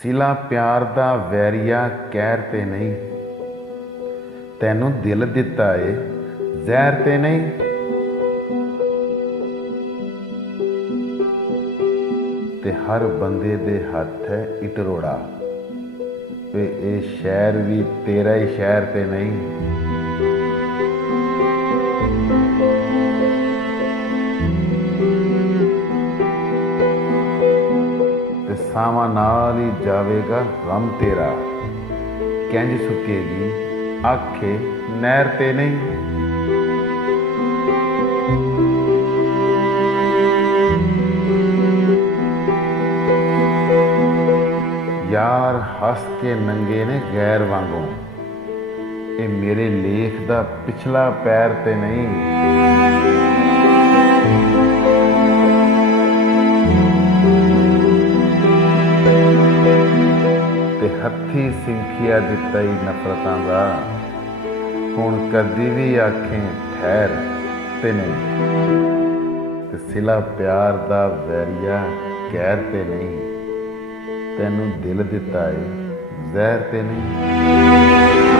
ਸਿਲਾ ਪਿਆਰ ਦਾ ਵੈਰੀਆ ਕਹਿਰ ਤੇ ਨਹੀਂ, ਤੈਨੂੰ ਦਿਲ ਦਿੱਤਾ ਏ ਜ਼ਹਿਰ ਤੇ ਨਹੀਂ। ਤੇ ਹਰ ਬੰਦੇ ਦੇ ਹੱਥ ਹੈ ਇਟਰੋੜਾ, ਤੇ ਇਹ ਸ਼ਹਿਰ ਵੀ ਤੇਰਾ ਹੀ ਸ਼ਹਿਰ ਤੇ ਨਹੀਂ। ਤੇ ਸਾਵਾਂ ਨਾਲ ਹੀ ਜਾਵੇਗਾ ਗਮ ਤੇਰਾ, ਕਿੰਜ ਸੁੱਕੇਗੀ ਆਖੇ ਨਹਿਰ ਤੇ ਨਹੀਂ। यार हस के नंगे ने गैर वांगों, ये मेरे लेख दा पिछला पैर ते नहीं। ते हथी सिंखिया दिता ही नफरतां दा, हुण कदी भी आखें ठहर ते नहीं। ते सिला प्यार दा वैरिया कहर ते नहीं, ਤੈਨੂੰ ਦਿਲ ਦਿੱਤਾ ਏ ਜ਼ਹਿਰ ਤੇ ਨਹੀਂ।